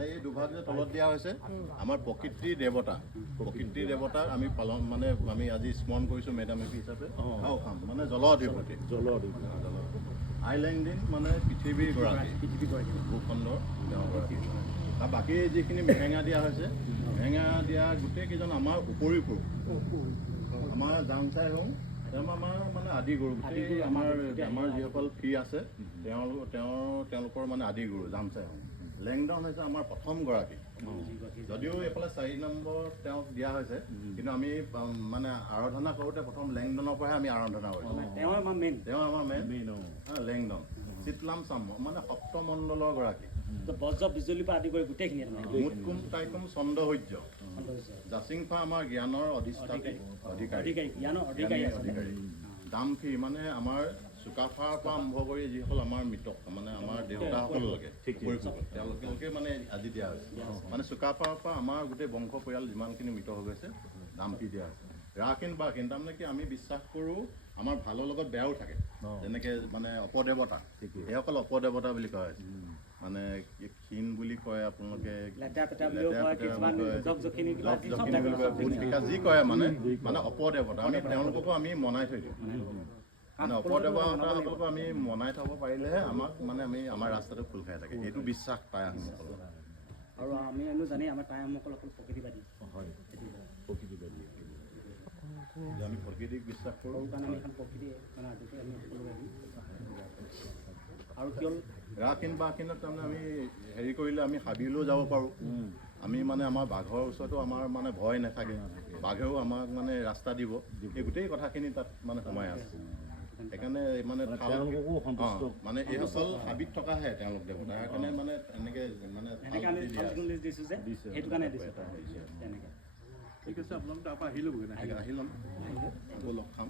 মানে এই দুভাগ যে তলত দিয়া হৈছে আমাৰ প্ৰকৃতিৰ দেৱতাক আমি পালন মানে আমি আজি স্মৰণ কৰিছোঁ মেডামেফি হিচাপে খাওঁ খাম মানে জল অধিপতি আইলেণ্ডিন মানে পৃথিৱীৰ গৰাকী ভূখণ্ডৰ গৰাকী আৰু বাকী যিখিনি মেহেঙা দিয়া হৈছে মেহেঙা দিয়া গোটেইকেইজন আমাৰ উপৰি পুৰুষ আমাৰ জাংচাই হওঁ তেওঁ আমাৰ মানে আদি গুৰু গোটেই আমাৰ যিসকল ফ্ৰী আছে তেওঁলোকৰ মানে আদি গুৰু জামচাই হওঁ লেংডন হৈছে আমাৰ প্ৰথম গৰাকী যদিও এইফালে 4 নম্বৰ তেওঁক দিয়া হৈছে কিন্তু আমি মানে আৰাধনা কৰোঁতে প্ৰথম লেংডনৰ পৰাহে আমি আৰাধনা কৰিছোঁ তেওঁ আমাৰ মেইন লেংডন চিতলাম চাম মানে সপ্তমণ্ডলৰ গৰাকী বজ্ৰ বিজুলীৰ পৰা আদি কৰি গোটেইখিনি মুটকুম টাইকুম চন্দ্ৰসূৰ্য জাচিংফা আমাৰ জ্ঞানৰ অধিকাৰী দামফি মানে আমাৰ চুকাফাৰ পৰা আৰম্ভ কৰি যিসকল আমাৰ মৃতক মানে আমাৰ দেউতাসকললৈকে তেওঁলোকে মানে আজি দিয়া হৈছে মানে চুকাফাৰ পৰা আমাৰ গোটেই বংশ পৰিয়াল যিমানখিনি মৃত হৈ গৈছে দামফি দিয়া হৈছে ৰাখিন বাখিন তাৰমানে কি আমি বিশ্বাস কৰোঁ আমাৰ ভালৰ লগত বেয়াও থাকে যেনেকৈ মানে অপদেৱতা সেইসকল অপদেৱতা বুলি কোৱা হৈছে মানে ক্ষীণ বুলি কয় আপোনালোকে যি কয় মানে অপদেৱতা আমি তেওঁলোককো আমি মনাই থৈ দিওঁ মানে অপদেৱতাসকলকো আমি মনাই থ'ব পাৰিলেহে আমাক মানে আমি আমাৰ ৰাস্তাটো খোল খাই থাকে এইটো বিশ্বাস টাই আহোমসকলৰ আৰু আমি জানি আমাৰ টাই আহোমসকল অকল প্ৰকৃতিবাদী হয় প্ৰকৃতিবাদী আমি প্ৰকৃতিক বিশ্বাস কৰোঁ কাৰণে আমি এখন প্ৰকৃতি মানে আজিকালি আমি সকলোৱে আৰু কিয় ৰাখিন বাখিনত তাৰমানে আমি হেৰি কৰিলে আমি হাবিলৈও যাব পাৰোঁ আমি মানে আমাৰ বাঘৰ ওচৰতো আমাৰ মানে ভয় নাথাকে বাঘেও আমাক মানে ৰাস্তা দিব এই গোটেই কথাখিনি তাত মানে সোমাই আছে সেইকাৰণে মানে মানে এই অচল হাবিত থকাহে তেওঁলোক দেৱতা সেইকাৰণে মানে এনেকৈ মানে দিছোঁ যে সেইটো কাৰণে দিছোঁ তেনেকৈ ঠিক আছে আপোনালোক তাৰপৰা আহি ল'ব আহি ল'ম আকৌ লগ খাম